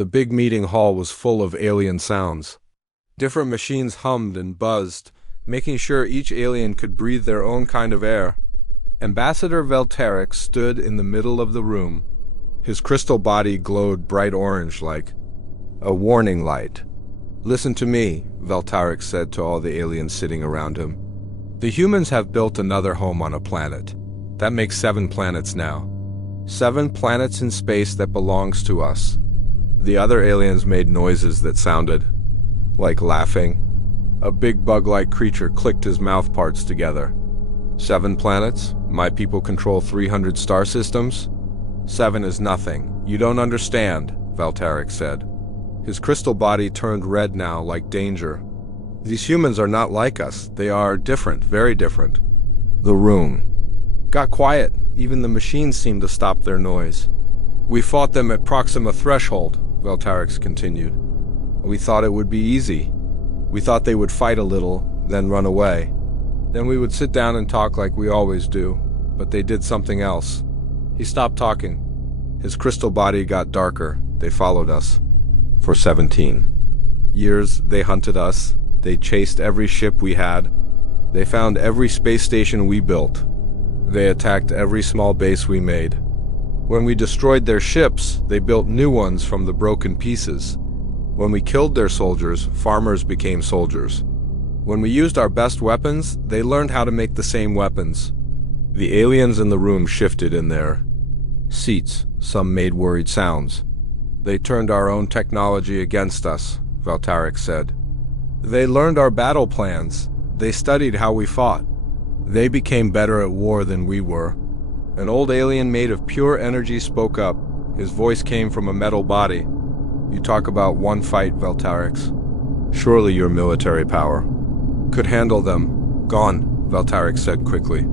The big meeting hall was full of alien sounds. Different machines hummed and buzzed, making sure each alien could breathe their own kind of air. Ambassador Veltarix stood in the middle of the room. His crystal body glowed bright orange like a warning light. "Listen to me," Veltarix said to all the aliens sitting around him. "The humans have built another home on a planet. That makes 7 planets now. 7 planets in space that belongs to us." The other aliens made noises that sounded like laughing. A big bug-like creature clicked his mouth parts together. 7 planets? My people control 300 star systems? 7 is nothing. You don't understand, Veltarix said. His crystal body turned red now, like danger. These humans are not like us. They are different, very different. The room got quiet. Even the machines seemed to stop their noise. "We fought them at Proxima Threshold," Veltarix continued. "We thought it would be easy. We thought they would fight a little, then run away. Then we would sit down and talk like we always do, but they did something else." He stopped talking. His crystal body got darker. They followed us. For 17 years, they hunted us. They chased every ship we had. They found every space station we built. They attacked every small base we made. When we destroyed their ships, they built new ones from the broken pieces. When we killed their soldiers, farmers became soldiers. When we used our best weapons, they learned how to make the same weapons. The aliens in the room shifted in their seats. Some made worried sounds. "They turned our own technology against us," Veltarix said. "They learned our battle plans. They studied how we fought. They became better at war than we were." An old alien made of pure energy spoke up. His voice came from a metal body. "You talk about one fight, Veltarix. Surely your military power could handle them." "Gone," Veltarix said quickly.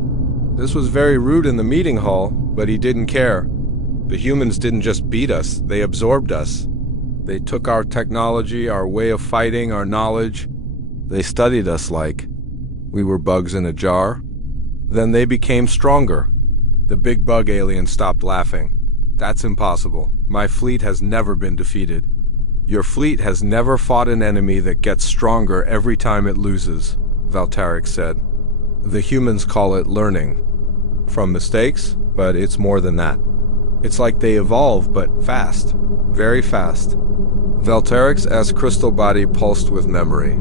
This was very rude in the meeting hall, but he didn't care. The humans didn't just beat us, they absorbed us. They took our technology, our way of fighting, our knowledge. They studied us like we were bugs in a jar. Then they became stronger. The big bug alien stopped laughing. "That's impossible. My fleet has never been defeated. Your fleet has never fought an enemy that gets stronger every time it loses," Veltarix said. "The humans call it learning from mistakes, but it's more than that. It's like they evolve, but fast, very fast." Veltarix's crystal body pulsed with memory.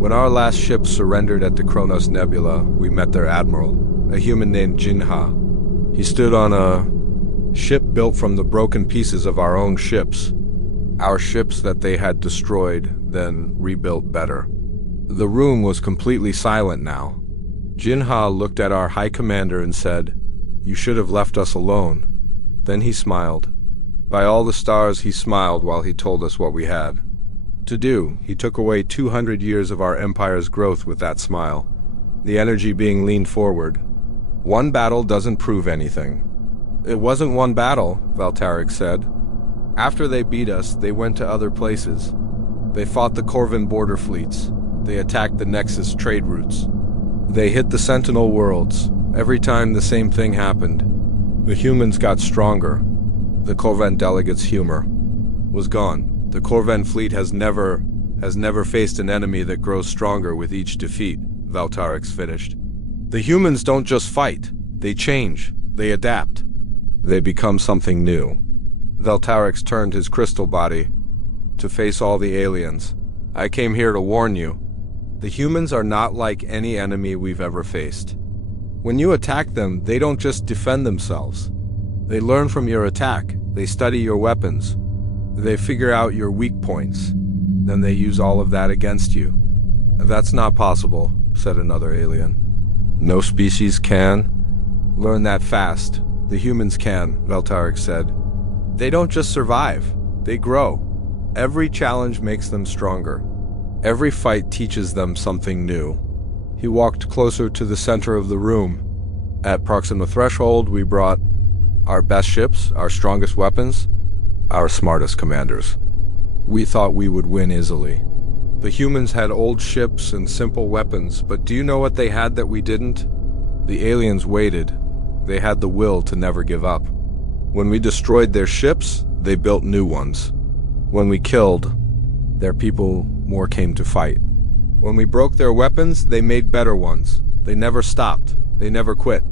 "When our last ship surrendered at the Kronos Nebula, we met their admiral, a human named Jinha. He stood on a ship built from the broken pieces of our own ships. Our ships that they had destroyed, then rebuilt better." The room was completely silent now. Jinha looked at our high commander and said, "You should have left us alone." Then he smiled. By all the stars, he smiled while he told us what we had to do. He took away 200 years of our empire's growth with that smile, the energy being leaned forward. "One battle doesn't prove anything." "It wasn't one battle," Veltarix said. "After they beat us, they went to other places. They fought the Corvin border fleets. They attacked the Nexus trade routes. They hit the Sentinel worlds. Every time the same thing happened. The humans got stronger. The Corvin delegates' humor was gone. The Corvin fleet has never faced an enemy that grows stronger with each defeat," Veltarix finished. "The humans don't just fight. They change. They adapt. They become something new." Veltarix turned his crystal body to face all the aliens. "I came here to warn you. The humans are not like any enemy we've ever faced. When you attack them, they don't just defend themselves. They learn from your attack. They study your weapons. They figure out your weak points. Then they use all of that against you." "That's not possible," said another alien. "No species can learn that fast. The humans can," Veltarix said. "They don't just survive. They grow. Every challenge makes them stronger. Every fight teaches them something new." He walked closer to the center of the room. "At Proxima Threshold, we brought our best ships, our strongest weapons, our smartest commanders. We thought we would win easily. The humans had old ships and simple weapons, but do you know what they had that we didn't? The aliens waited. They had the will to never give up. When we destroyed their ships, they built new ones. When we killed their people, more came to fight. When we broke their weapons, they made better ones. They never stopped. They never quit.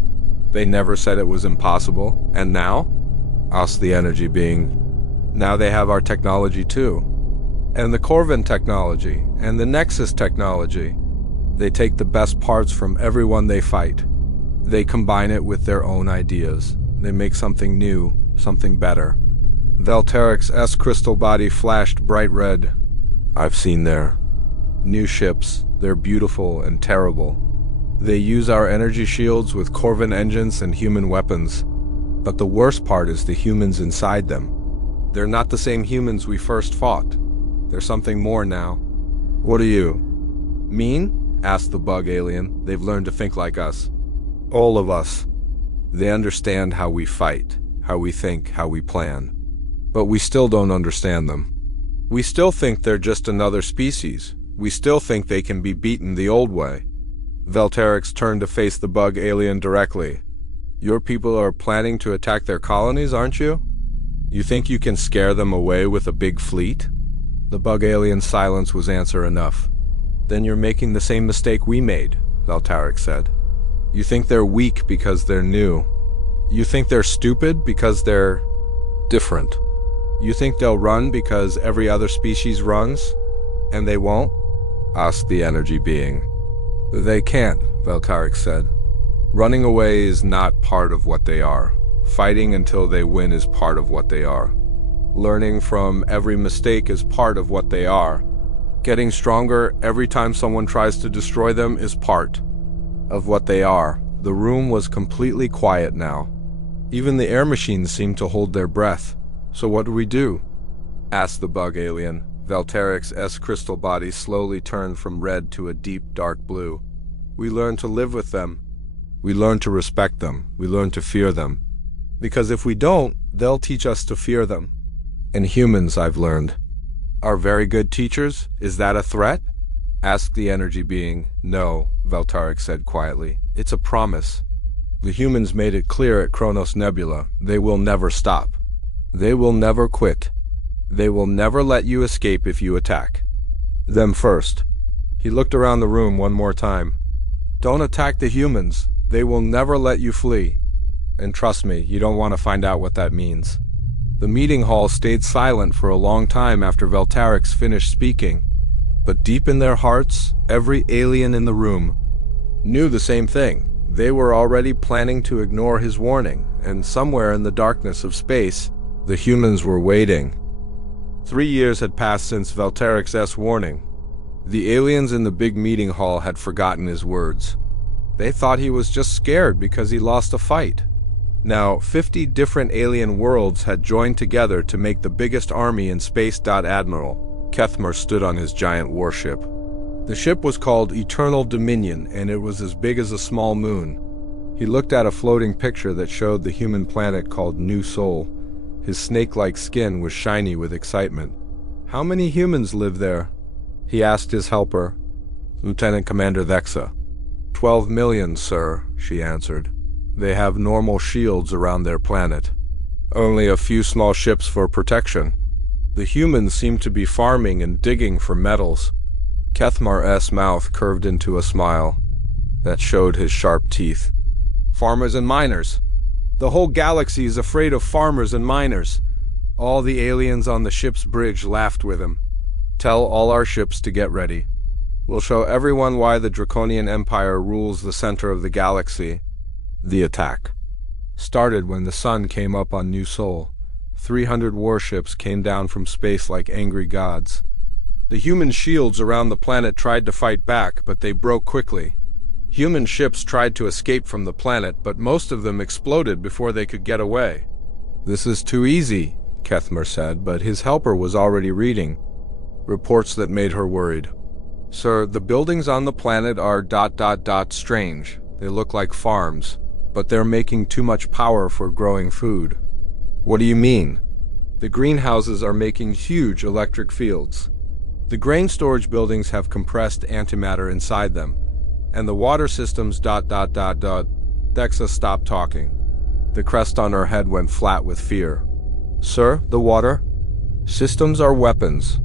They never said it was impossible. And now? Asked the energy being. Now they have our technology too. And the Corvin technology, and the Nexus technology. They take the best parts from everyone they fight. They combine it with their own ideas. They make something new, something better. Valteric's S-crystal body flashed bright red. I've seen their new ships. They're beautiful and terrible. They use our energy shields with Corvin engines and human weapons. But the worst part is the humans inside them. They're not the same humans we first fought. There's something more now. What are you? Mean? Asked the bug alien. They've learned to think like us. All of us. They understand how we fight, how we think, how we plan. But we still don't understand them. We still think they're just another species. We still think they can be beaten the old way. Valterix turned to face the bug alien directly. Your people are planning to attack their colonies, aren't you? You think you can scare them away with a big fleet? The bug alien's silence was answer enough. Then you're making the same mistake we made, Valterix said. You think they're weak because they're new. You think they're stupid because they're different. You think they'll run because every other species runs, and they won't? Asked the energy being. They can't, Valterix said. Running away is not part of what they are. Fighting until they win is part of what they are. Learning from every mistake is part of what they are. Getting stronger every time someone tries to destroy them is part of what they are. The room was completely quiet now. Even the air machines seemed to hold their breath. So what do we do? Asked the bug alien. Valteric's S-crystal body slowly turned from red to a deep dark blue. We learn to live with them. We learn to respect them. We learn to fear them. Because if we don't, they'll teach us to fear them. And humans, I've learned, are very good teachers. Is that a threat? Asked the energy being. No, Valterix said quietly. It's a promise. The humans made it clear at Kronos Nebula. They will never stop. They will never quit. They will never let you escape if you attack them first. He looked around the room one more time. Don't attack the humans. They will never let you flee. And trust me, you don't want to find out what that means. The meeting hall stayed silent for a long time after Valterix finished speaking. But deep in their hearts, every alien in the room knew the same thing. They were already planning to ignore his warning, and somewhere in the darkness of space, the humans were waiting. 3 years had passed since Valterix's warning. The aliens in the big meeting hall had forgotten his words. They thought he was just scared because he lost a fight. Now, 50 different alien worlds had joined together to make the biggest army in space. Admiral Kethmer stood on his giant warship. The ship was called Eternal Dominion, and it was as big as a small moon. He looked at a floating picture that showed the human planet called New Sol. His snake-like skin was shiny with excitement. How many humans live there? He asked his helper, Lieutenant Commander Vexa. 12 million, sir, she answered. They have normal shields around their planet. Only a few small ships for protection. The humans seem to be farming and digging for metals. Kethmar's mouth curved into a smile that showed his sharp teeth. Farmers and miners. The whole galaxy is afraid of farmers and miners. All the aliens on the ship's bridge laughed with him. Tell all our ships to get ready. We'll show everyone why the Draconian Empire rules the center of the galaxy. The attack started when the sun came up on New Sol. 300 warships came down from space like angry gods. The human shields around the planet tried to fight back, but they broke quickly. Human ships tried to escape from the planet, but most of them exploded before they could get away. This is too easy, Kethmer said, but his helper was already reading reports that made her worried. Sir, the buildings on the planet are ... strange. They look like farms, but they're making too much power for growing food. What do you mean? The greenhouses are making huge electric fields. The grain storage buildings have compressed antimatter inside them, and the water systems ... Dexa stopped talking. The crest on her head went flat with fear. Sir, the water? Systems are weapons.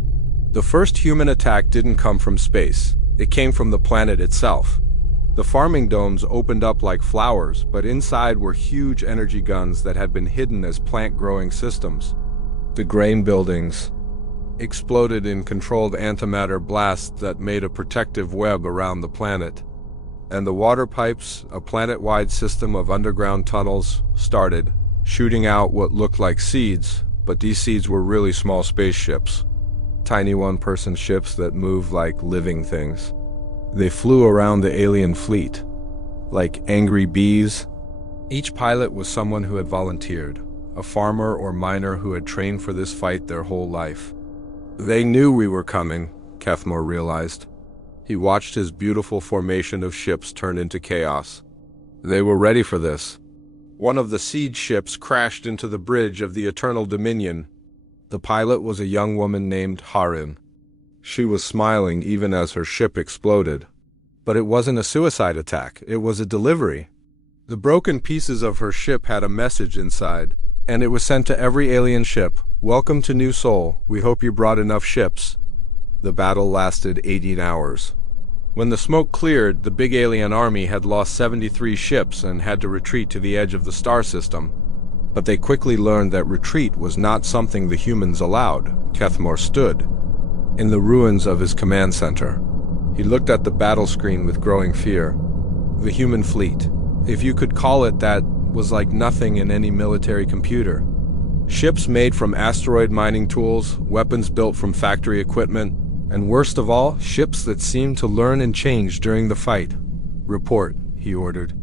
The first human attack didn't come from space. It came from the planet itself. The farming domes opened up like flowers, but inside were huge energy guns that had been hidden as plant-growing systems. The grain buildings exploded in controlled antimatter blasts that made a protective web around the planet. And the water pipes, a planet-wide system of underground tunnels, started, shooting out what looked like seeds, but these seeds were really small spaceships. Tiny one-person ships that moved like living things. They flew around the alien fleet, like angry bees. Each pilot was someone who had volunteered, a farmer or miner who had trained for this fight their whole life. They knew we were coming, Kethmore realized. He watched his beautiful formation of ships turn into chaos. They were ready for this. One of the siege ships crashed into the bridge of the Eternal Dominion. The pilot was a young woman named Harin. She was smiling even as her ship exploded. But it wasn't a suicide attack, it was a delivery. The broken pieces of her ship had a message inside, and it was sent to every alien ship. "Welcome to New Sol. We hope you brought enough ships." The battle lasted 18 hours. When the smoke cleared, the big alien army had lost 73 ships and had to retreat to the edge of the star system. But they quickly learned that retreat was not something the humans allowed. Kethmore stood in the ruins of his command center. He looked at the battle screen with growing fear. The human fleet, if you could call it that, was like nothing in any military computer. Ships made from asteroid mining tools, weapons built from factory equipment, and worst of all, ships that seemed to learn and change during the fight. "Report," he ordered.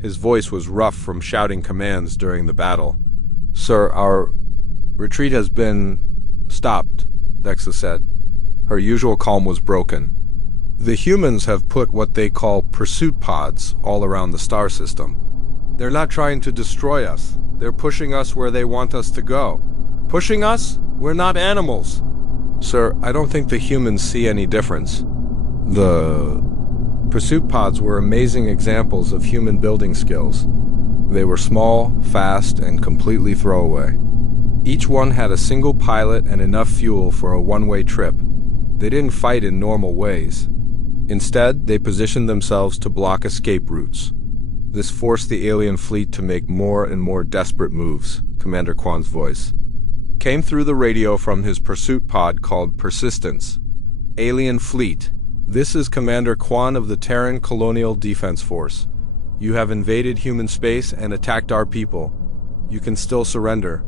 His voice was rough from shouting commands during the battle. "Sir, our retreat has been stopped," Dexa said. Her usual calm was broken. "The humans have put what they call pursuit pods all around the star system. They're not trying to destroy us. They're pushing us where they want us to go." "Pushing us? We're not animals." "Sir, I don't think the humans see any difference." The pursuit pods were amazing examples of human building skills. They were small, fast, and completely throwaway. Each one had a single pilot and enough fuel for a one-way trip. They didn't fight in normal ways. Instead, they positioned themselves to block escape routes. This forced the alien fleet to make more and more desperate moves. Commander Kwan's voice came through the radio from his pursuit pod called Persistence. "Alien fleet, this is Commander Kwan of the Terran Colonial Defense Force. You have invaded human space and attacked our people. You can still surrender."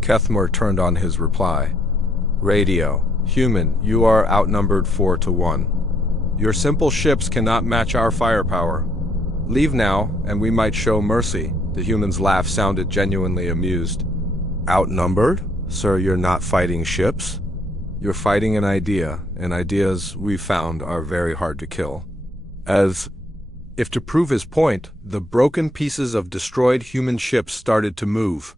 Kethmore turned on his reply. "Radio, human, you are outnumbered 4-1. Your simple ships cannot match our firepower. Leave now, and we might show mercy." The human's laugh sounded genuinely amused. "Outnumbered? Sir, you're not fighting ships. You're fighting an idea, and ideas, we've found, are very hard to kill." As if to prove his point, the broken pieces of destroyed human ships started to move.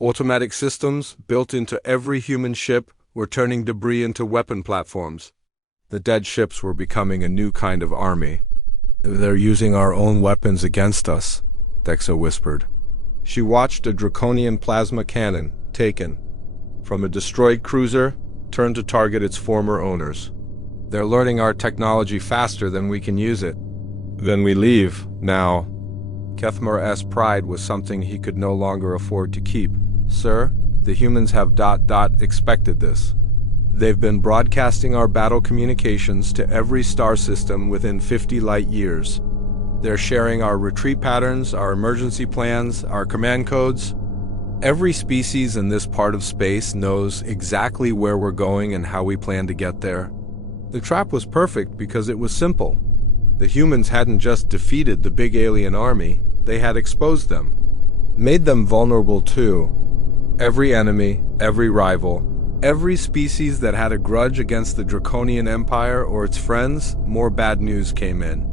Automatic systems, built into every human ship, were turning debris into weapon platforms. The dead ships were becoming a new kind of army. "They're using our own weapons against us," Dexa whispered. She watched a draconian plasma cannon, taken from a destroyed cruiser, turn to target its former owners. "They're learning our technology faster than we can use it." "Then we leave, now." Kethmore's pride was something he could no longer afford to keep. "Sir, the humans have expected this. They've been broadcasting our battle communications to every star system within 50 light years. They're sharing our retreat patterns, our emergency plans, our command codes. Every species in this part of space knows exactly where we're going and how we plan to get there." The trap was perfect because it was simple. The humans hadn't just defeated the big alien army, they had exposed them. Made them vulnerable too. Every enemy, every rival, every species that had a grudge against the Draconian Empire or its friends, more bad news came in.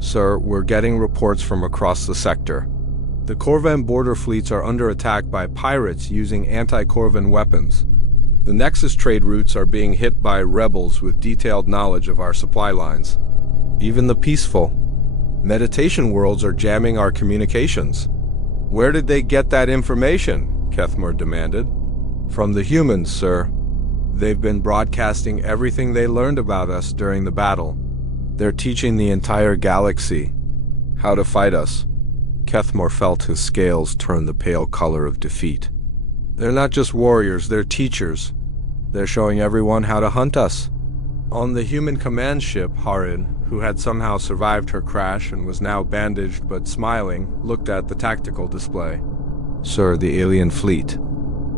"Sir, we're getting reports from across the sector. The Corvan border fleets are under attack by pirates using anti-Corvan weapons. The Nexus trade routes are being hit by rebels with detailed knowledge of our supply lines. Even the peaceful meditation worlds are jamming our communications." "Where did they get that information?" Kethmore demanded. "From the humans, sir. They've been broadcasting everything they learned about us during the battle. They're teaching the entire galaxy how to fight us. Kethmore felt his scales turn the pale color of defeat. They're not just warriors, they're teachers. They're showing everyone how to hunt us. On the human command ship, Harin, who had somehow survived her crash and was now bandaged but smiling, looked at the tactical display. Sir, the alien fleet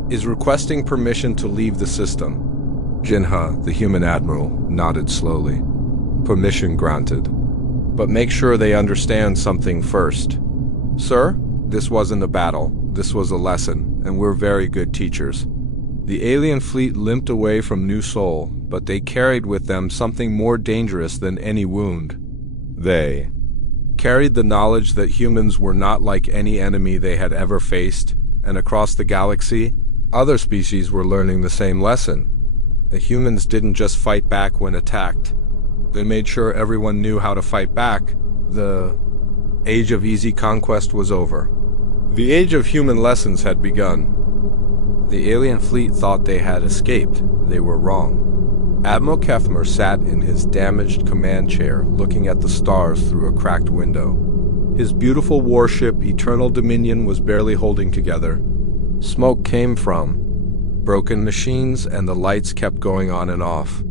is requesting permission to leave the system. Jinha, the human admiral, nodded slowly. Permission granted. But make sure they understand something first. Sir, this wasn't a battle. This was a lesson, and we're very good teachers. The alien fleet limped away from New Sol, but they carried with them something more dangerous than any wound. They carried the knowledge that humans were not like any enemy they had ever faced, and across the galaxy, other species were learning the same lesson. The humans didn't just fight back when attacked. They made sure everyone knew how to fight back. The age of easy conquest was over. The age of human lessons had begun. The alien fleet thought they had escaped. They were wrong. Admiral Kethmore sat in his damaged command chair, looking at the stars through a cracked window. His beautiful warship, Eternal Dominion, was barely holding together. Smoke came from broken machines, and the lights kept going on and off.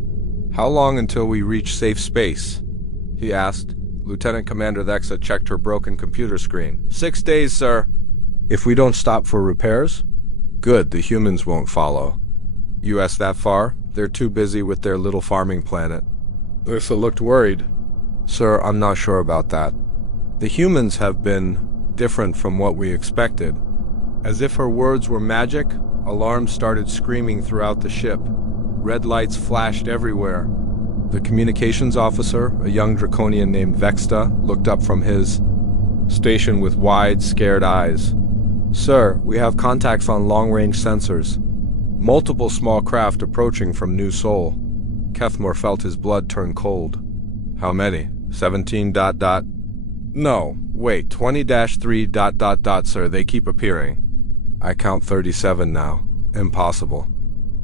How long until we reach safe space? He asked. Lieutenant Commander Thexa checked her broken computer screen. 6 days, sir. If we don't stop for repairs? Good, the humans won't follow. US that far? They're too busy with their little farming planet. Ursa looked worried. Sir, I'm not sure about that. The humans have been different from what we expected. As if her words were magic, alarms started screaming throughout the ship. Red lights flashed everywhere. The communications officer, a young Draconian named Vexta, looked up from his station with wide, scared eyes. Sir, we have contacts on long-range sensors. Multiple small craft approaching from New Sol. Kethmore felt his blood turn cold. How many? 17 ... No, wait, 20-3 ... sir, they keep appearing. I count 37 now. Impossible.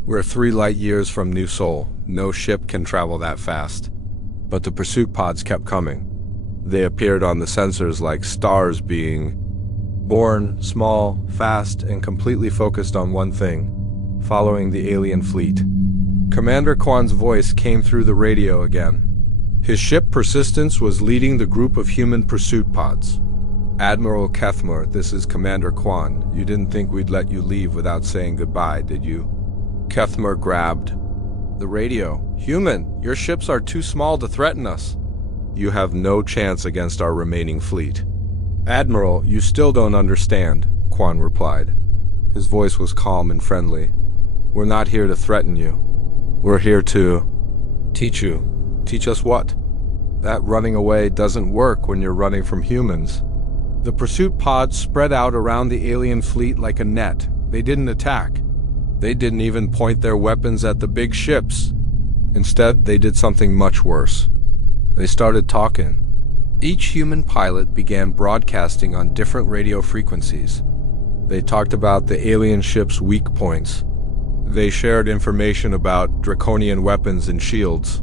We're 3 light years from New Sol. No ship can travel that fast. But the pursuit pods kept coming. They appeared on the sensors like stars being born, small, fast, and completely focused on one thing, following the alien fleet. Commander Kwan's voice came through the radio again. His ship Persistence was leading the group of human pursuit pods. Admiral Kethmore, this is Commander Kwan. You didn't think we'd let you leave without saying goodbye, did you? Kethmore grabbed the radio. Human, your ships are too small to threaten us. You have no chance against our remaining fleet. Admiral, you still don't understand, Kwan replied. His voice was calm and friendly. We're not here to threaten you. We're here to teach you. Teach us what? That running away doesn't work when you're running from humans. The pursuit pods spread out around the alien fleet like a net. They didn't attack. They didn't even point their weapons at the big ships. Instead, they did something much worse. They started talking. Each human pilot began broadcasting on different radio frequencies. They talked about the alien ship's weak points. They shared information about draconian weapons and shields.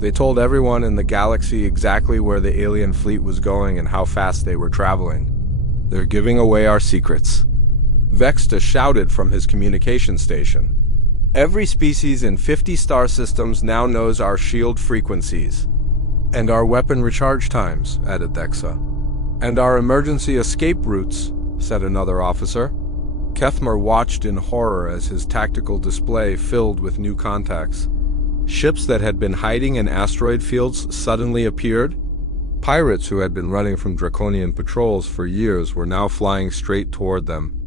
They told everyone in the galaxy exactly where the alien fleet was going and how fast they were traveling. They're giving away our secrets. Vexta shouted from his communication station. Every species in 50 star systems now knows our shield frequencies. And our weapon recharge times, added Thexa. And our emergency escape routes, said another officer. Kethmore watched in horror as his tactical display filled with new contacts. Ships that had been hiding in asteroid fields suddenly appeared. Pirates who had been running from Draconian patrols for years were now flying straight toward them.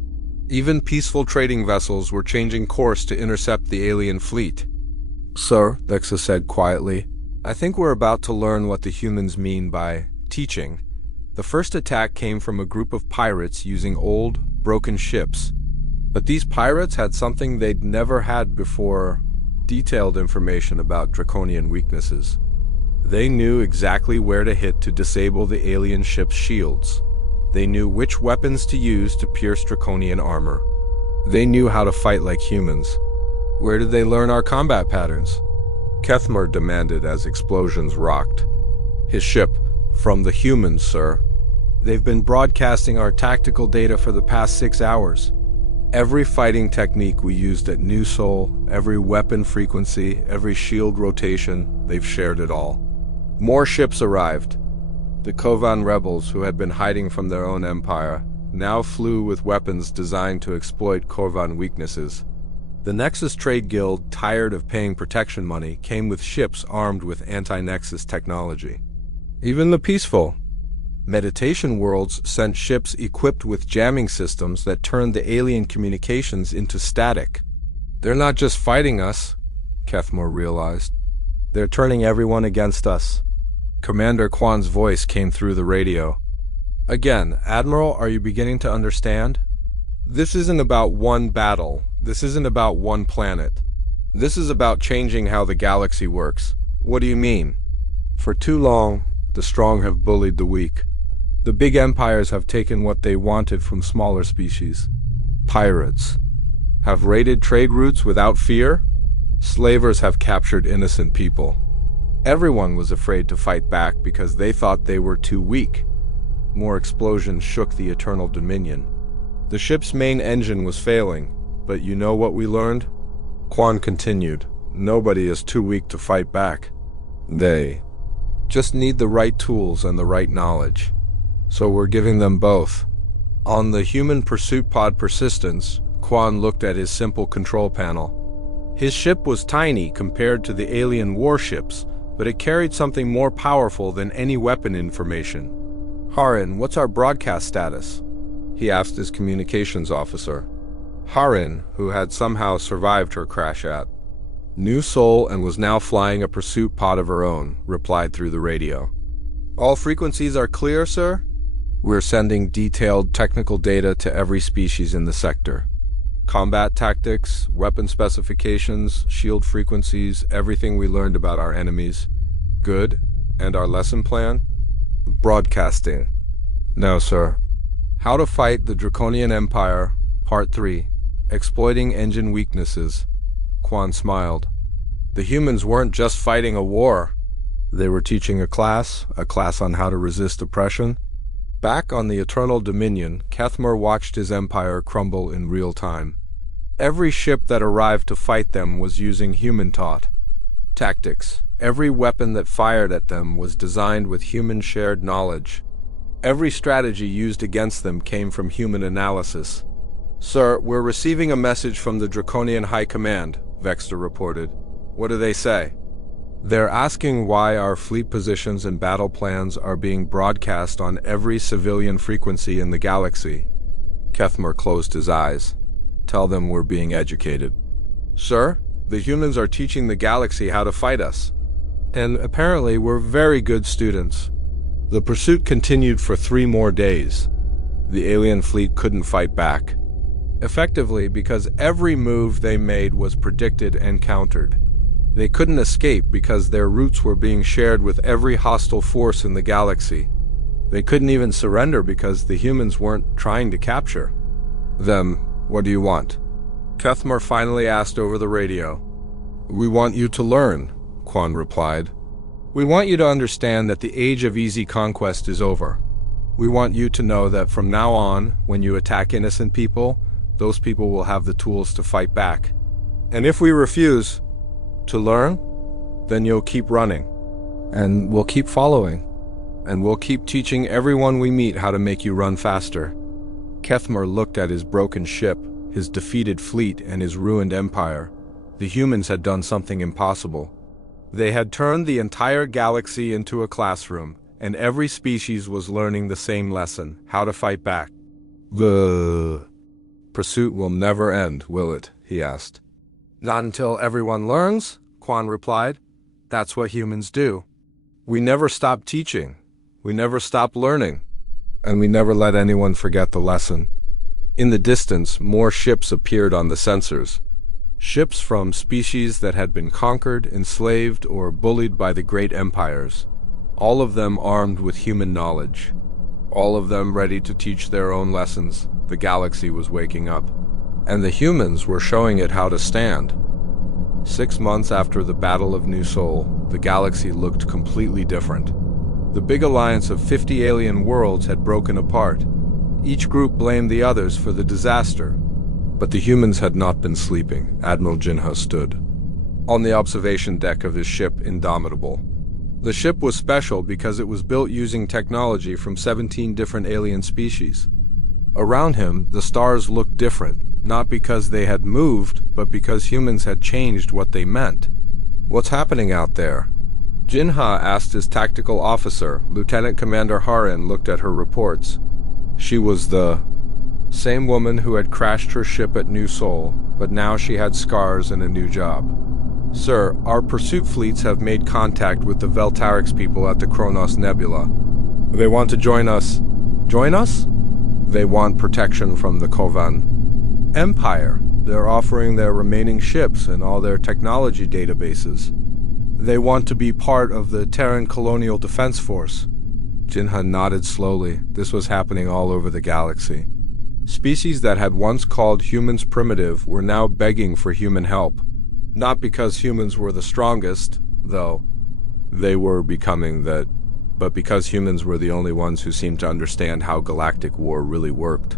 Even peaceful trading vessels were changing course to intercept the alien fleet. Sir, Thexa said quietly, I think we're about to learn what the humans mean by teaching. The first attack came from a group of pirates using old, broken ships. But these pirates had something they'd never had before: detailed information about draconian weaknesses. They knew exactly where to hit to disable the alien ship's shields. They knew which weapons to use to pierce draconian armor. They knew how to fight like humans. Where did they learn our combat patterns? Kethmer demanded as explosions rocked. His ship, from the humans, sir. They've been broadcasting our tactical data for the past 6 hours. Every fighting technique we used at New Sol, every weapon frequency, every shield rotation, they've shared it all. More ships arrived. The Kovan rebels, who had been hiding from their own empire, now flew with weapons designed to exploit Kovan weaknesses. The Nexus Trade Guild, tired of paying protection money, came with ships armed with anti-Nexus technology. Even the peaceful Meditation Worlds sent ships equipped with jamming systems that turned the alien communications into static. They're not just fighting us, Kethmer realized. They're turning everyone against us. Commander Kwan's voice came through the radio. Again, Admiral, are you beginning to understand? This isn't about one battle. This isn't about one planet. This is about changing how the galaxy works. What do you mean? For too long, the strong have bullied the weak. The big empires have taken what they wanted from smaller species. Pirates have raided trade routes without fear. Slavers have captured innocent people. Everyone was afraid to fight back because they thought they were too weak. More explosions shook the Eternal Dominion. The ship's main engine was failing, but you know what we learned? Kwan continued. Nobody is too weak to fight back. They just need the right tools and the right knowledge. So we're giving them both. On the human pursuit pod Persistence, Kwan looked at his simple control panel. His ship was tiny compared to the alien warships, but it carried something more powerful than any weapon information. Harin, what's our broadcast status? He asked his communications officer. Harin, who had somehow survived her crash at New Sol and was now flying a pursuit pod of her own, replied through the radio. All frequencies are clear, sir? We're sending detailed technical data to every species in the sector. Combat tactics, weapon specifications, shield frequencies, everything we learned about our enemies. Good. And our lesson plan? Broadcasting. No, sir. How to Fight the Draconian Empire, Part 3. Exploiting Engine Weaknesses. Kwan smiled. The humans weren't just fighting a war. They were teaching a class on how to resist oppression. Back on the Eternal Dominion, Kethmer watched his empire crumble in real time. Every ship that arrived to fight them was using human-taught tactics. Every weapon that fired at them was designed with human-shared knowledge. Every strategy used against them came from human analysis. Sir, we're receiving a message from the Draconian High Command, Vexter reported. What do they say? They're asking why our fleet positions and battle plans are being broadcast on every civilian frequency in the galaxy. Kethmer closed his eyes. Tell them we're being educated. Sir, the humans are teaching the galaxy how to fight us. And apparently we're very good students. The pursuit continued for 3 more days. The alien fleet couldn't fight back. Effectively because every move they made was predicted and countered. They couldn't escape because their routes were being shared with every hostile force in the galaxy. They couldn't even surrender because the humans weren't trying to capture them. What do you want? Kethmer finally asked over the radio. We want you to learn, Kwan replied. We want you to understand that the age of easy conquest is over. We want you to know that from now on, when you attack innocent people, those people will have the tools to fight back. And if we refuse to learn, then you'll keep running. And we'll keep following. And we'll keep teaching everyone we meet how to make you run faster. Kethmer looked at his broken ship, his defeated fleet, and his ruined empire. The humans had done something impossible. They had turned the entire galaxy into a classroom, and every species was learning the same lesson, how to fight back. The pursuit will never end, will it? He asked. Not until everyone learns, Kwan replied. That's what humans do. We never stop teaching. We never stop learning. And we never let anyone forget the lesson. In the distance, more ships appeared on the sensors. Ships from species that had been conquered, enslaved, or bullied by the great empires. All of them armed with human knowledge. All of them ready to teach their own lessons. The galaxy was waking up. And the humans were showing it how to stand. 6 months after the Battle of New Sol, the galaxy looked completely different. The big alliance of 50 alien worlds had broken apart. Each group blamed the others for the disaster. But the humans had not been sleeping. Admiral Jinha stood on the observation deck of his ship Indomitable. The ship was special because it was built using technology from 17 different alien species. Around him, the stars looked different, not because they had moved, but because humans had changed what they meant. "What's happening out there?" Jinha asked his tactical officer. Lieutenant Commander Harin looked at her reports. She was the same woman who had crashed her ship at New Sol, but now she had scars and a new job. "Sir, our pursuit fleets have made contact with the Veltarix people at the Kronos Nebula. They want to join us." "Join us?" "They want protection from the Corvan Empire. They're offering their remaining ships and all their technology databases. They want to be part of the Terran Colonial Defense Force." Jinha nodded slowly. This was happening all over the galaxy. Species that had once called humans primitive were now begging for human help. Not because humans were the strongest, though they were becoming that, but because humans were the only ones who seemed to understand how galactic war really worked.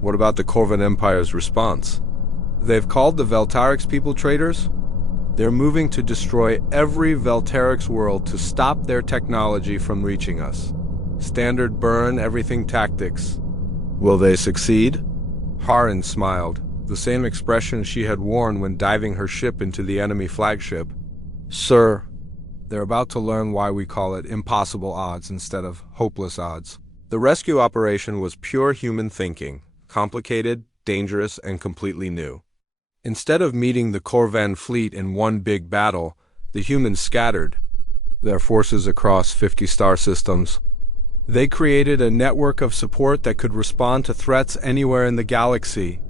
What about the Corvan Empire's response? "They've called the Veltarix people traitors. They're moving to destroy every Veltarix world to stop their technology from reaching us. Standard burn everything tactics." "Will they succeed?" Harin smiled, the same expression she had worn when diving her ship into the enemy flagship. "Sir, they're about to learn why we call it impossible odds instead of hopeless odds." The rescue operation was pure human thinking, complicated, dangerous, and completely new. Instead of meeting the Corvan fleet in one big battle, the humans scattered their forces across 50 star systems. They created a network of support that could respond to threats anywhere in the galaxy.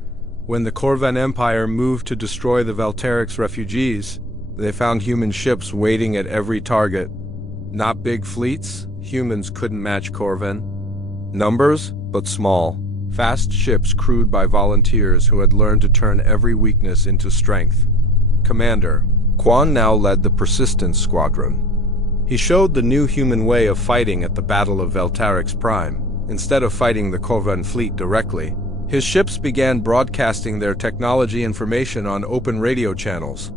When the Corvan Empire moved to destroy the Veltarix refugees, they found human ships waiting at every target. Not big fleets, humans couldn't match Corvan numbers, but small, fast ships crewed by volunteers who had learned to turn every weakness into strength. Commander Quan now led the Persistence Squadron. He showed the new human way of fighting at the Battle of Veltarix Prime. Instead of fighting the Corvan fleet directly, his ships began broadcasting their technology information on open radio channels.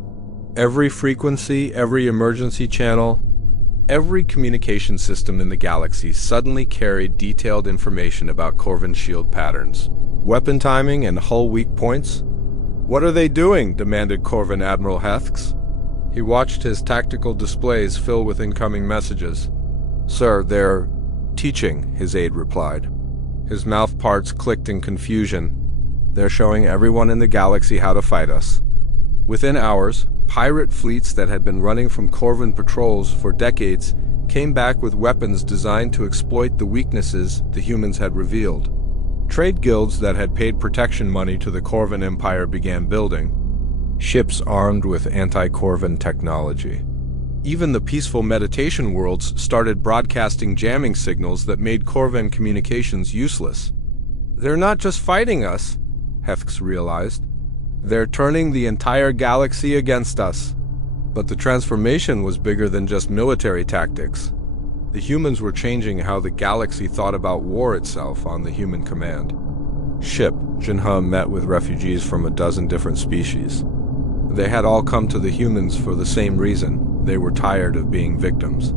Every frequency, every emergency channel, every communication system in the galaxy suddenly carried detailed information about Corvan shield patterns, weapon timing, and hull weak points. "What are they doing?" demanded Corvan Admiral Hethx. He watched his tactical displays fill with incoming messages. "Sir, they're teaching," his aide replied. His mouth parts clicked in confusion. "They're showing everyone in the galaxy how to fight us." Within hours, pirate fleets that had been running from Corvan patrols for decades came back with weapons designed to exploit the weaknesses the humans had revealed. Trade guilds that had paid protection money to the Corvan Empire began building ships armed with anti-Corvan technology. Even the peaceful meditation worlds started broadcasting jamming signals that made Corvan communications useless. "They're not just fighting us," Hethx realized. "They're turning the entire galaxy against us." But the transformation was bigger than just military tactics. The humans were changing how the galaxy thought about war itself on the human command. Ship Jinha met with refugees from a dozen different species. They had all come to the humans for the same reason. They were tired of being victims.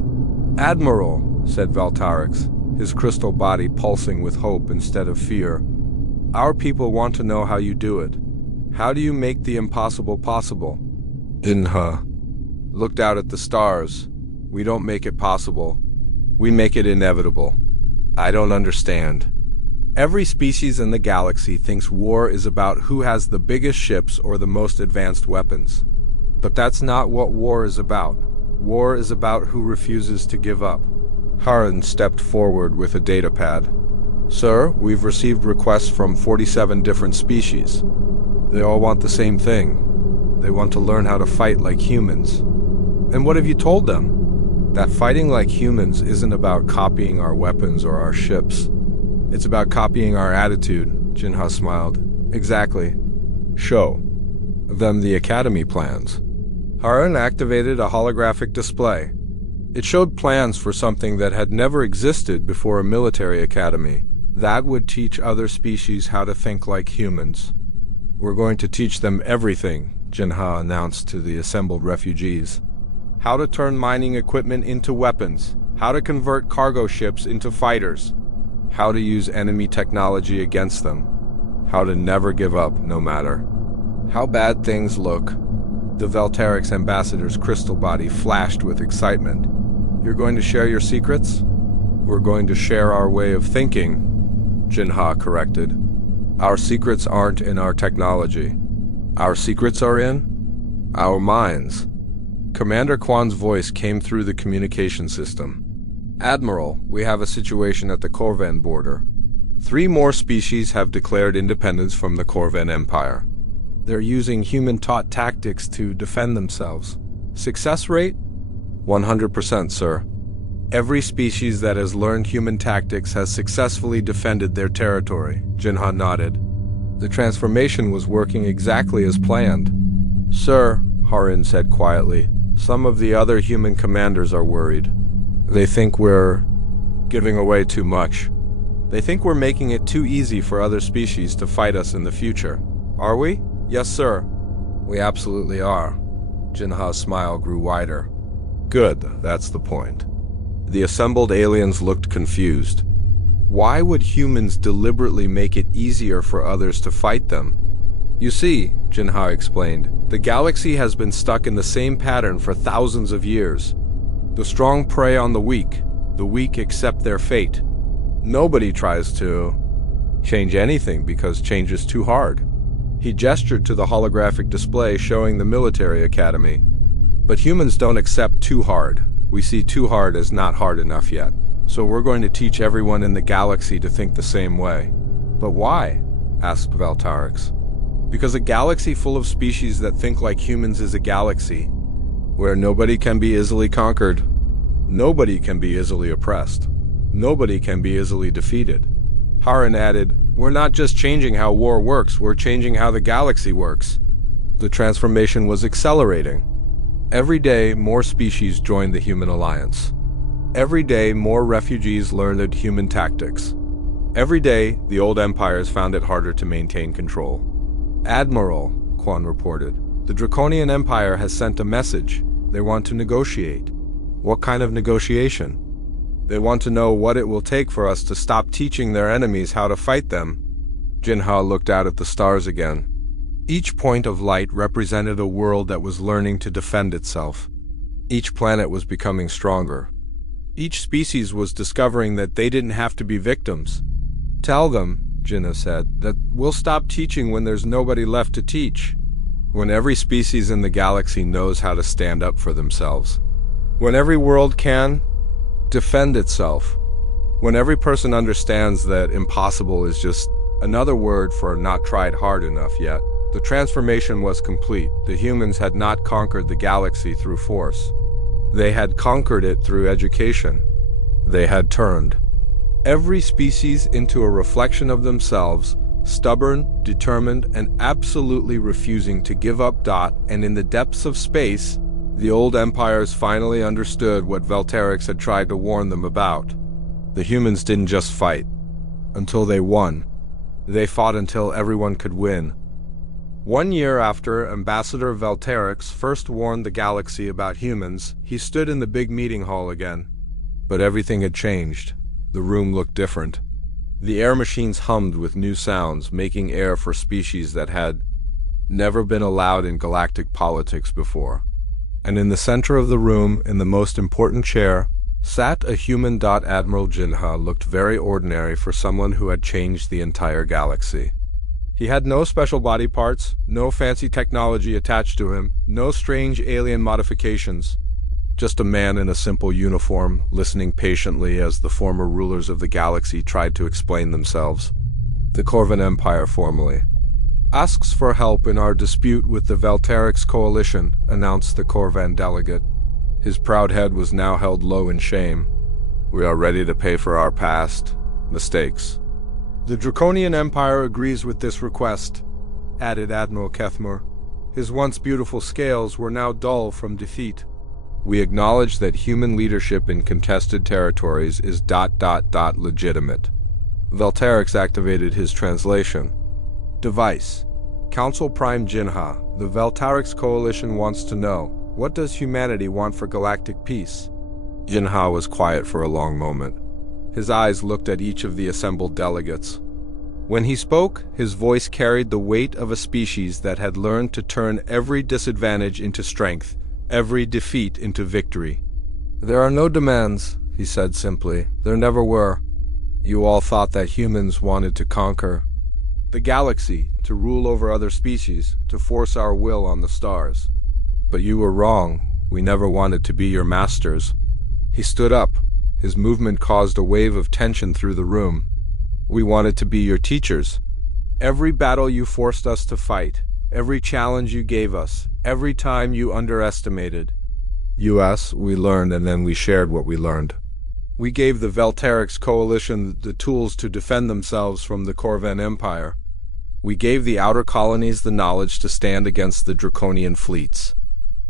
"Admiral," said Veltarix, his crystal body pulsing with hope instead of fear, "our people want to know how you do it. How do you make the impossible possible?" Jinha looked out at the stars. "We don't make it possible. We make it inevitable." "I don't understand." Every species in the galaxy thinks war is about who has the biggest ships or the most advanced weapons. But that's not what war is about. War is about who refuses to give up. Harin stepped forward with a datapad. "Sir, we've received requests from 47 different species. They all want the same thing. They want to learn how to fight like humans." "And what have you told them?" "That fighting like humans isn't about copying our weapons or our ships. It's about copying our attitude," Jinha smiled. "Exactly. Show them the academy plans." Harun activated a holographic display. It showed plans for something that had never existed before a military academy. That would teach other species how to think like humans. "We're going to teach them everything," Jinha announced to the assembled refugees. "How to turn mining equipment into weapons, how to convert cargo ships into fighters, how to use enemy technology against them, how to never give up no matter how bad things look." The Valterix ambassador's crystal body flashed with excitement. "You're going to share your secrets?" "We're going to share our way of thinking," Jinha corrected. "Our secrets aren't in our technology. Our secrets are in our minds." Commander Kwan's voice came through the communication system. "Admiral, we have a situation at the Corvan border. 3 more species have declared independence from the Corvan Empire. They're using human-taught tactics to defend themselves. Success rate? 100%, sir. Every species that has learned human tactics has successfully defended their territory," Jinha nodded. "The transformation was working exactly as planned." "Sir," Harun said quietly, "some of the other human commanders are worried. They think we're giving away too much. They think we're making it too easy for other species to fight us in the future. Are we?" "Yes, sir." "We absolutely are." Jinha's smile grew wider. "Good, that's the point." The assembled aliens looked confused. Why would humans deliberately make it easier for others to fight them? "You see," Jinha explained, "the galaxy has been stuck in the same pattern for thousands of years. The strong prey on the weak accept their fate. Nobody tries to change anything because change is too hard." He gestured to the holographic display showing the military academy. "But humans don't accept too hard. We see too hard as not hard enough yet. So we're going to teach everyone in the galaxy to think the same way." "But why?" asked Valtarix. "Because a galaxy full of species that think like humans is a galaxy where nobody can be easily conquered. Nobody can be easily oppressed. Nobody can be easily defeated." Harun added, "We're not just changing how war works, we're changing how the galaxy works." The transformation was accelerating. Every day, more species joined the human alliance. Every day, more refugees learned human tactics. Every day, the old empires found it harder to maintain control. "Admiral," Kwan reported, "the Draconian Empire has sent a message. They want to negotiate." "What kind of negotiation?" "They want to know what it will take for us to stop teaching their enemies how to fight them." Jinha looked out at the stars again. Each point of light represented a world that was learning to defend itself. Each planet was becoming stronger. Each species was discovering that they didn't have to be victims. "Tell them," Jinha said, "that we'll stop teaching when there's nobody left to teach. When every species in the galaxy knows how to stand up for themselves. When every world can defend itself. When every person understands that impossible is just another word for not tried hard enough yet." The transformation was complete. The humans had not conquered the galaxy through force. They had conquered it through education. They had turned every species into a reflection of themselves, stubborn, determined, and absolutely refusing to give up. And in the depths of space, the old empires finally understood what Valterix had tried to warn them about. The humans didn't just fight until they won. They fought until everyone could win. 1 year after Ambassador Valterix first warned the galaxy about humans, he stood in the big meeting hall again. But everything had changed. The room looked different. The air machines hummed with new sounds, making air for species that had never been allowed in galactic politics before. And in the center of the room, in the most important chair, sat a human. Admiral Jinha looked very ordinary for someone who had changed the entire galaxy. He had no special body parts, no fancy technology attached to him, no strange alien modifications. Just a man in a simple uniform, listening patiently as the former rulers of the galaxy tried to explain themselves. "The Corvan Empire formally asks for help in our dispute with the Valterix coalition," announced the Corvan delegate. His proud head was now held low in shame. "We are ready to pay for our past mistakes." "The Draconian Empire agrees with this request," added Admiral Kethmur. His once beautiful scales were now dull from defeat. We acknowledge that human leadership in contested territories is ... legitimate. Velterix activated his translation. Device. Council Prime Jinha, the Velterix Coalition wants to know, what does humanity want for galactic peace? Jinha was quiet for a long moment. His eyes looked at each of the assembled delegates. When he spoke, his voice carried the weight of a species that had learned to turn every disadvantage into strength, every defeat into victory. There are no demands, he said simply. There never were. You all thought that humans wanted to conquer the galaxy, to rule over other species, to force our will on the stars. But you were wrong. We never wanted to be your masters. He stood up. His movement caused a wave of tension through the room. We wanted to be your teachers. Every battle you forced us to fight, every challenge you gave us, every time you underestimated us, we learned, and then we shared what we learned. We gave the Velterix Coalition the tools to defend themselves from the Corvan Empire. We gave the outer colonies the knowledge to stand against the draconian fleets.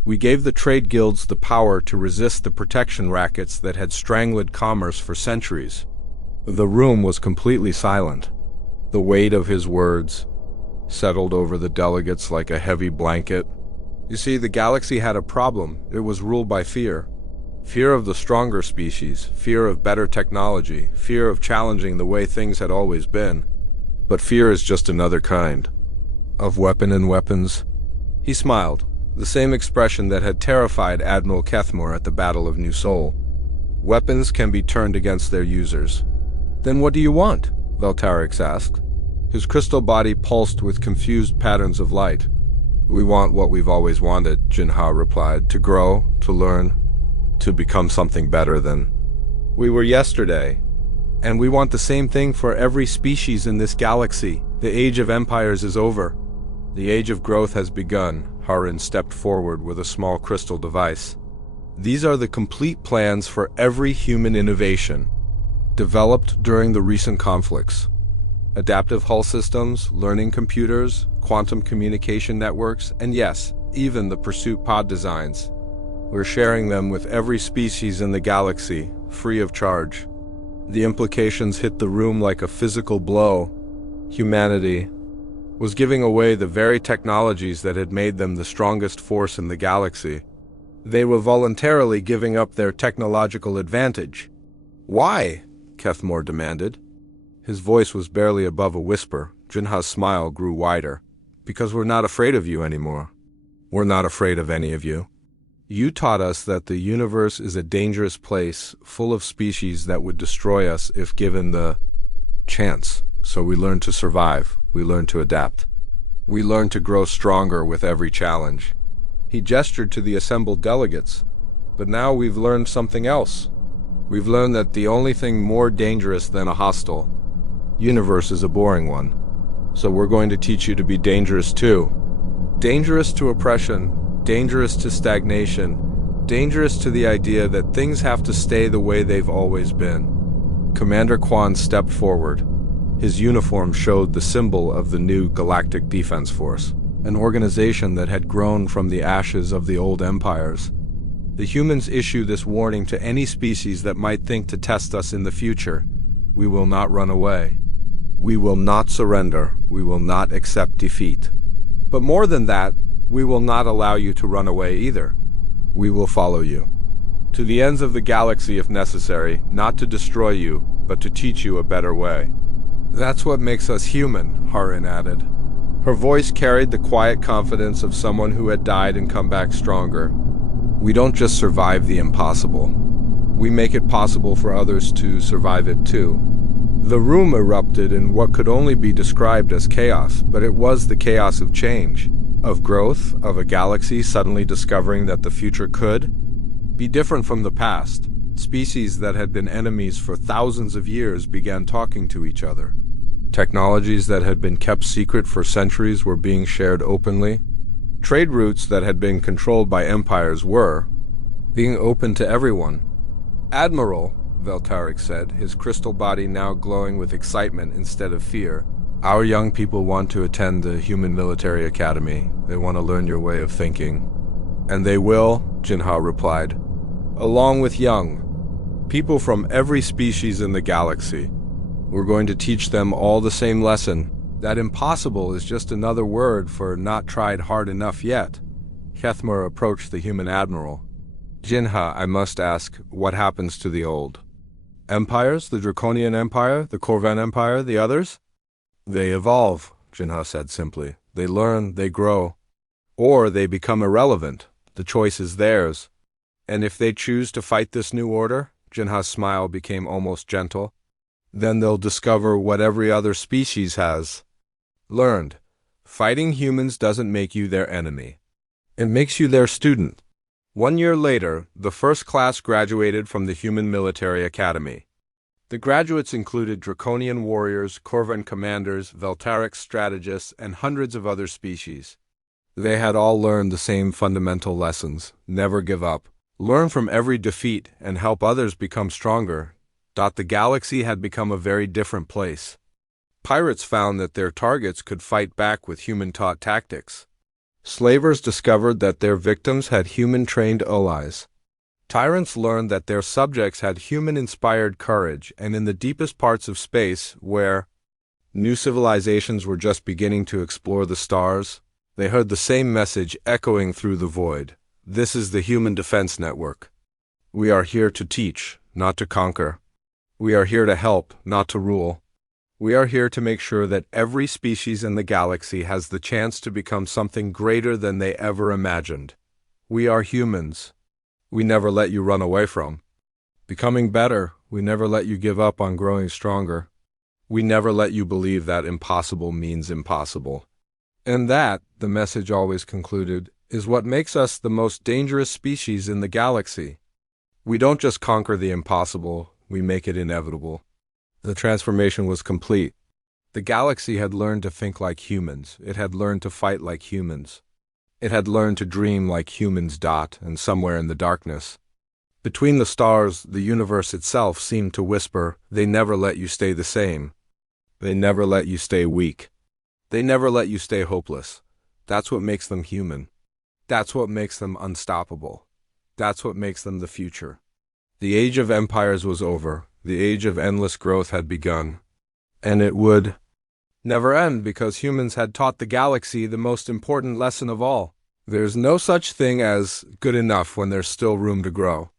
We gave the trade guilds the power to resist the protection rackets that had strangled commerce for centuries. The room was completely silent. The weight of his words settled over the delegates like a heavy blanket. You see, the galaxy had a problem. It was ruled by fear. Fear of the stronger species, fear of better technology, fear of challenging the way things had always been. But fear is just another kind of weapon and weapons. He smiled, the same expression that had terrified Admiral Kethmore at the Battle of New Sol. Weapons can be turned against their users. Then what do you want? Velterix asked. His crystal body pulsed with confused patterns of light. We want what we've always wanted, Jinha replied, to grow, to learn, to become something better than we were yesterday. And we want the same thing for every species in this galaxy. The age of empires is over. The age of growth has begun. Harin stepped forward with a small crystal device. These are the complete plans for every human innovation, developed during the recent conflicts. Adaptive hull systems, learning computers, quantum communication networks, and yes, even the pursuit pod designs. We're sharing them with every species in the galaxy, free of charge. The implications hit the room like a physical blow. Humanity was giving away the very technologies that had made them the strongest force in the galaxy. They were voluntarily giving up their technological advantage. Why? Kethmore demanded. His voice was barely above a whisper. Jinha's smile grew wider. Because we're not afraid of you anymore. We're not afraid of any of you. You taught us that the universe is a dangerous place, full of species that would destroy us if given the chance. So we learned to survive. We learned to adapt. We learned to grow stronger with every challenge. He gestured to the assembled delegates. But now we've learned something else. We've learned that the only thing more dangerous than a hostile universe is a boring one. So we're going to teach you to be dangerous too. Dangerous to oppression, dangerous to stagnation, dangerous to the idea that things have to stay the way they've always been. Commander Quan stepped forward. His uniform showed the symbol of the new Galactic Defense Force, an organization that had grown from the ashes of the old empires. The humans issue this warning to any species that might think to test us in the future. We will not run away. We will not surrender. We will not accept defeat. But more than that, we will not allow you to run away either. We will follow you to the ends of the galaxy if necessary, not to destroy you, but to teach you a better way. That's what makes us human, Harin added. Her voice carried the quiet confidence of someone who had died and come back stronger. We don't just survive the impossible. We make it possible for others to survive it too. The room erupted in what could only be described as chaos, but it was the chaos of change, of growth, of a galaxy suddenly discovering that the future could be different from the past. Species that had been enemies for thousands of years began talking to each other. Technologies that had been kept secret for centuries were being shared openly. Trade routes that had been controlled by empires were being open to everyone. Admiral, Velterix said, his crystal body now glowing with excitement instead of fear, Our young people want to attend the Human Military Academy. They want to learn your way of thinking. And they will, Jinha replied, along with young people from every species in the galaxy. We're going to teach them all the same lesson. That impossible is just another word for not tried hard enough yet. Kethmer approached the human admiral. Jinha, I must ask, what happens to the old empires, the Draconian Empire, the Corvan Empire, the others? They evolve, Jinha said simply. They learn, they grow. Or they become irrelevant. The choice is theirs. And if they choose to fight this new order, Jinha's smile became almost gentle, then they'll discover what every other species has learned. Fighting humans doesn't make you their enemy. It makes you their student. 1 year later, the first class graduated from the Human Military Academy. The graduates included Draconian warriors, Corvan commanders, Veltaric strategists, and hundreds of other species. They had all learned the same fundamental lessons. Never give up. Learn from every defeat and help others become stronger. The galaxy had become a very different place. Pirates found that their targets could fight back with human-taught tactics. Slavers discovered that their victims had human-trained allies. Tyrants learned that their subjects had human-inspired courage, and in the deepest parts of space, where new civilizations were just beginning to explore the stars, they heard the same message echoing through the void. This is the Human Defense Network. We are here to teach, not to conquer. We are here to help, not to rule. We are here to make sure that every species in the galaxy has the chance to become something greater than they ever imagined. We are humans. We never let you run away from becoming better. We never let you give up on growing stronger. We never let you believe that impossible means impossible. And that, the message always concluded, is what makes us the most dangerous species in the galaxy. We don't just conquer the impossible, we make it inevitable. The transformation was complete. The galaxy had learned to think like humans. It had learned to fight like humans. It had learned to dream like humans. And somewhere in the darkness, between the stars, the universe itself seemed to whisper, they never let you stay the same. They never let you stay weak. They never let you stay hopeless. That's what makes them human. That's what makes them unstoppable. That's what makes them the future. The age of empires was over. The age of endless growth had begun. And it would never end because humans had taught the galaxy the most important lesson of all. There's no such thing as good enough when there's still room to grow.